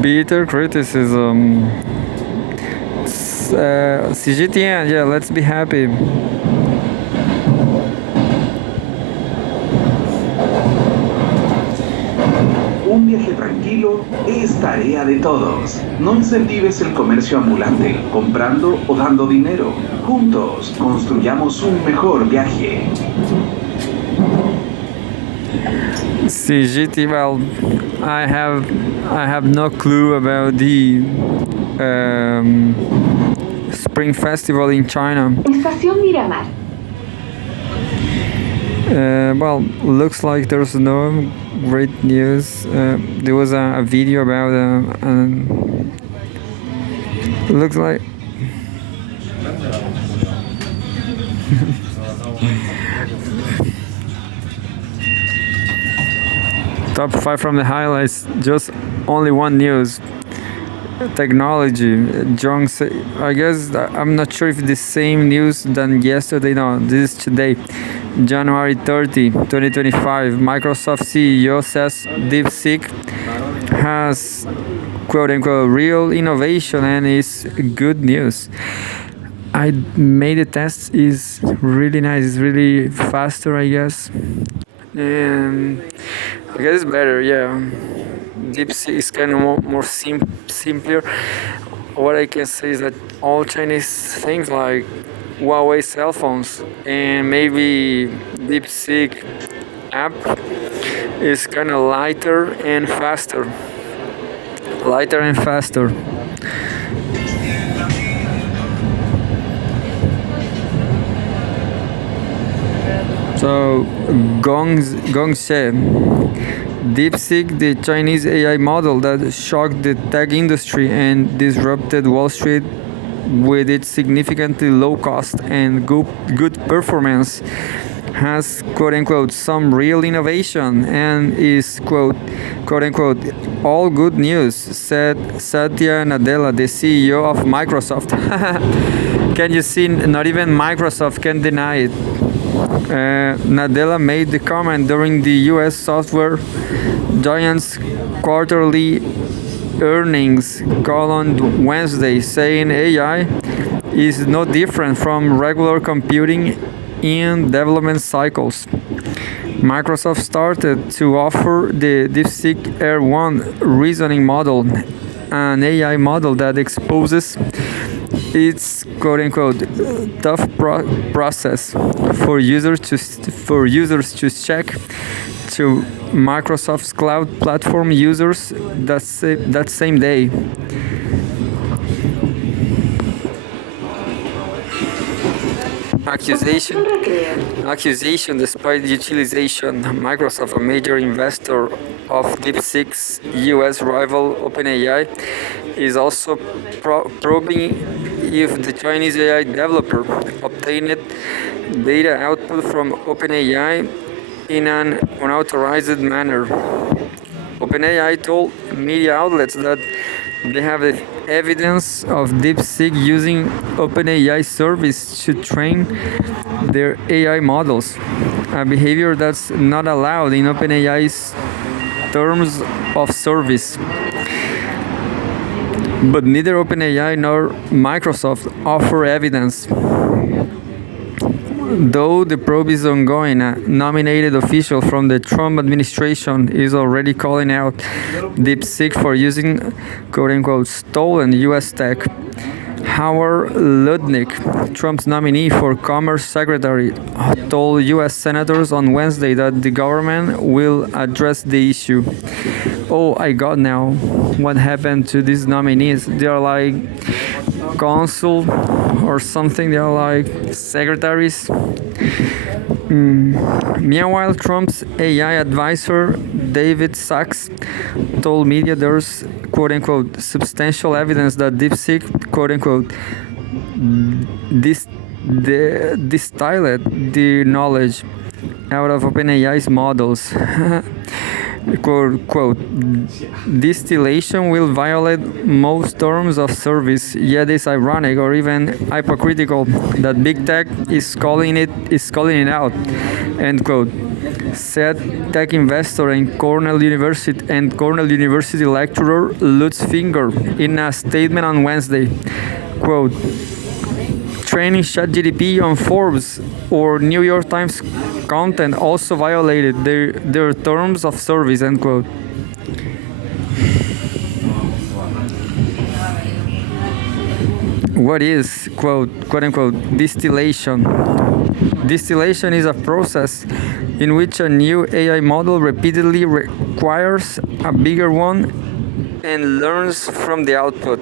Bitter criticism. Cgtn, yeah, let's be happy. Un viaje tranquilo es tarea de todos. No incentives el comercio ambulante, comprando o dando dinero. Juntos construyamos un mejor viaje. CGT, well, I have no clue about the Spring Festival in China. Estación Miramar. Well, looks like there's no great news. There was a video about looks like top 5 from the highlights. Just only one news. Technology. I guess I'm not sure if the same news than yesterday. No, this is today, January 30, 2025. Microsoft CEO says DeepSeek has quote unquote real innovation and is good news. I made the test. Is really nice. It's really faster, I guess. And I guess it's better, yeah. DeepSeek is kind of more simpler. What I can say is that all Chinese things like Huawei cell phones and maybe DeepSeek app is kind of lighter and faster. Lighter and faster. So Gong said, DeepSeek, the Chinese AI model that shocked the tech industry and disrupted Wall Street with its significantly low cost and good performance, has quote unquote some real innovation and is quote unquote all good news, said Satya Nadella, the CEO of Microsoft. Can you see? Not even Microsoft can deny it. Nadella made the comment during the US software giant's quarterly earnings call on Wednesday, saying AI is no different from regular computing in development cycles. Microsoft started to offer the DeepSeek Air 1 reasoning model, an AI model that exposes its quote unquote tough process for users to check to Microsoft's cloud platform users that same day. Accusation despite the utilization. Microsoft, a major investor of DeepSeek's US rival OpenAI, is also probing if the Chinese AI developer obtained data output from OpenAI in an unauthorized manner. OpenAI told media outlets that they have evidence of DeepSeek using OpenAI service to train their AI models, a behavior that's not allowed in OpenAI's terms of service. But neither OpenAI nor Microsoft offer evidence. Though the probe is ongoing, a nominated official from the Trump administration is already calling out DeepSeek for using quote-unquote stolen US tech. Howard Lutnick, Trump's nominee for Commerce Secretary, told US senators on Wednesday that the government will address the issue. Oh, I got now. What happened to these nominees? They are like consul or something. They are like secretaries. Meanwhile, Trump's AI advisor David Sachs told media there's quote-unquote substantial evidence that DeepSeek quote-unquote distilled the knowledge out of OpenAI's models. Quote, distillation will violate most terms of service, yet it's ironic or even hypocritical that big tech is calling it out, end quote, said tech investor and Cornell University lecturer Lutz Finger in a statement on Wednesday. Quote, training ChatGPT on Forbes or New York Times content also violated their terms of service, end quote. What is, quote unquote, distillation? Distillation is a process in which a new AI model repeatedly requires a bigger one and learns from the output.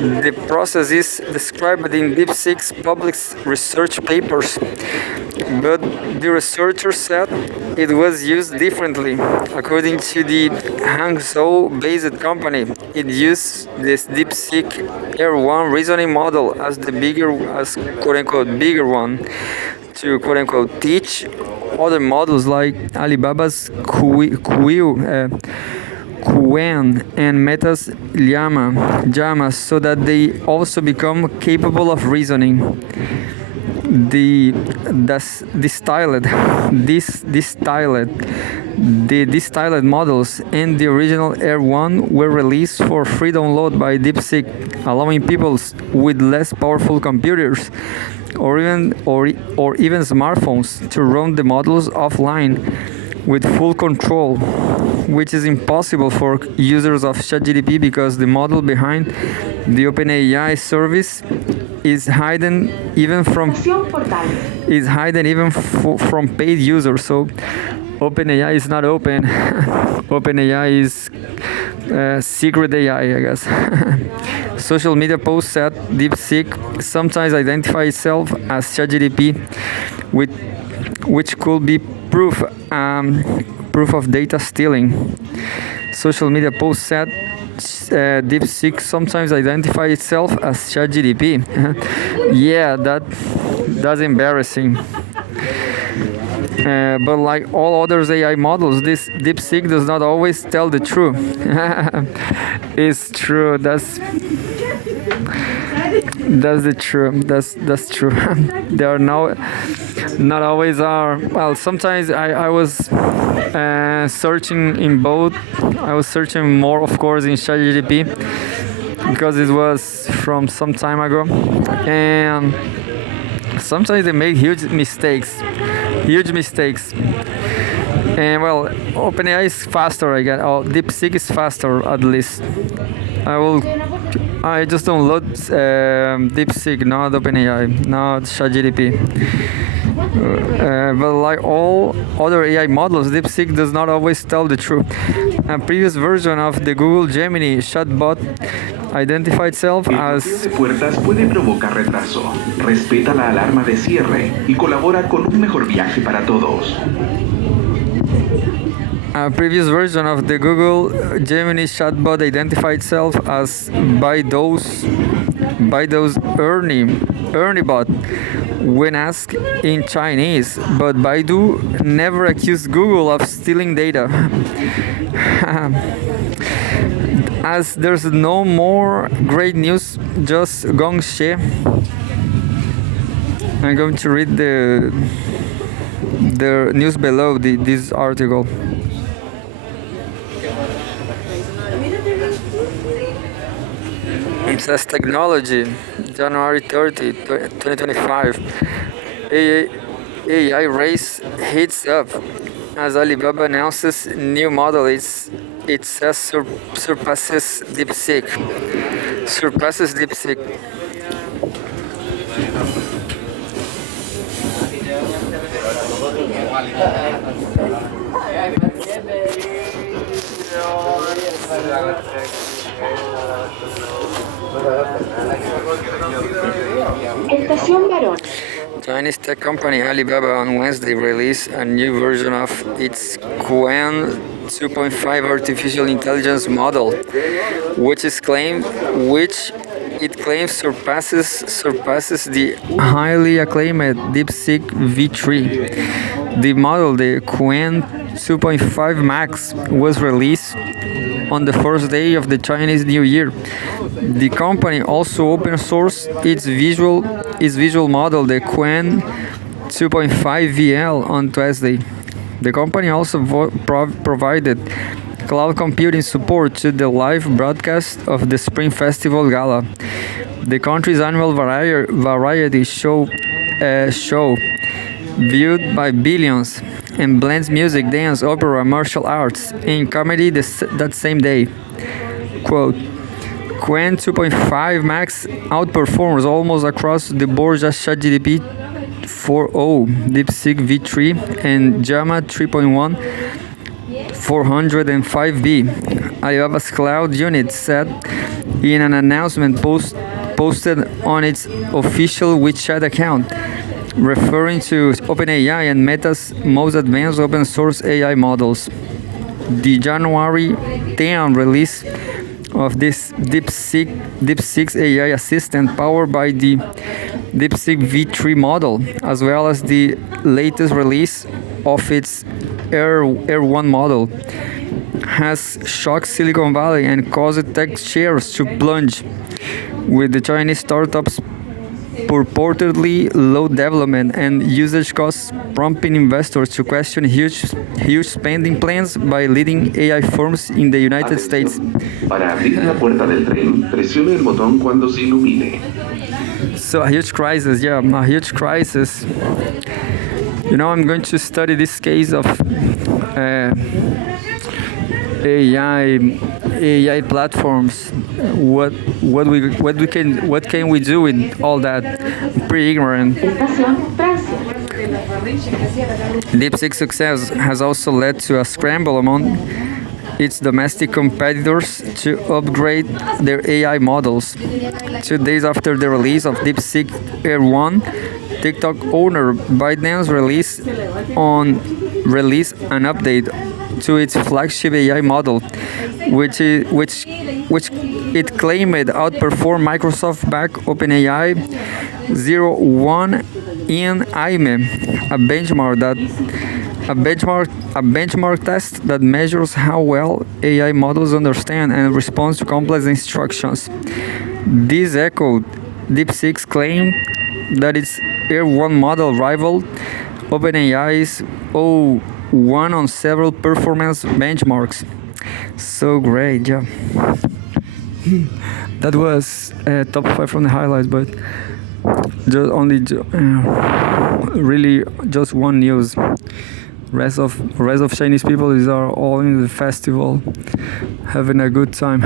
The process is described in DeepSeek's public research papers, but the researchers said it was used differently. According to the Hangzhou-based company, it used this DeepSeek Air 1 reasoning model as quote-unquote bigger one to quote-unquote teach other models like Alibaba's Qwen and Meta's Llama so that they also become capable of reasoning. The distilled models and the original Air 1 were released for free download by DeepSeek, allowing people with less powerful computers or even smartphones to run the models offline with full control, which is impossible for users of ChatGPT because the model behind the OpenAI service is hidden even from paid users. So OpenAI is not open. OpenAI is secret AI, I guess. Social media posts said DeepSeek sometimes identifies itself as ChatGPT, which could be proof of data stealing. Social media posts said DeepSeek sometimes identifies itself as ChatGPT. Yeah, that's embarrassing. But like all other AI models, this DeepSeek does not always tell the truth. It's true. That's the truth. That's true. There are not always are. Well, sometimes I was searching in both. I was searching more, of course, in ChatGPT because it was from some time ago, and sometimes they make huge mistakes. And well, OpenAI is faster, I guess. Oh, DeepSeek is faster, at least. I just download DeepSeek, not OpenAI, not ChatGPT. But like all other AI models, DeepSeek does not always tell the truth. A previous version of the Google Gemini chatbot identified itself as El bloqueo de puertas puede provocar retraso. Respeta la alarma de cierre y colabora con un mejor viaje para todos. a previous version of the Google Gemini chatbot identified itself as Baidu's Ernie bot when asked in Chinese, but Baidu never accused Google of stealing data. As there's no more great news, just Gong Xie. I'm going to read the news below this article. It says technology, January 30, 2025. AI race heats up as Alibaba announces new model. It says surpasses DeepSeek. Estación Varón. Chinese tech company Alibaba on Wednesday released a new version of its Qwen 2.5 artificial intelligence model, which it claims surpasses the highly acclaimed DeepSeek V3. The model, the Qwen 2.5 Max, was released on the first day of the Chinese New Year. The company also open sourced its visual model, the Qwen 2.5 VL, on Tuesday. The company also provided cloud computing support to the live broadcast of the Spring Festival Gala, the country's annual variety show, viewed by billions, and blends music, dance, opera, martial arts, and comedy that same day. Quote, Qwen 2.5 Max outperforms almost across the board just ChatGPT 4.0, DeepSeek V3, and JAMA 3.1 405B. Alibaba's cloud unit said in an announcement posted on its official WeChat account, referring to OpenAI and Meta's most advanced open source AI models. The January 10 release of this DeepSeek's AI assistant powered by the DeepSeek V3 model, as well as the latest release of its Air 1 model, has shocked Silicon Valley and caused tech shares to plunge, with the Chinese startups purportedly low development and usage costs prompting investors to question huge spending plans by leading AI firms in the United States. Para abrir la puerta del tren, presione el botón cuando se ilumine. So a huge crisis, yeah, a huge crisis. You know, I'm going to study this case of AI platforms. What can we do with all that? Pretty ignorant. Estación Francia. DeepSeek's success has also led to a scramble among its domestic competitors to upgrade their AI models. 2 days after the release of DeepSeek Air 1, TikTok owner ByteDance released an update to its flagship AI model, which it claimed outperformed Microsoft-backed OpenAI 0.1 in IME, a benchmark test that measures how well AI models understand and respond to complex instructions. This echoed DeepSeek's claim that its Air 1 model rivaled OpenAI's O1 on several performance benchmarks. So great, yeah. That was top 5 from the highlights, but really just one news. Rest of Chinese people are all in the festival, having a good time.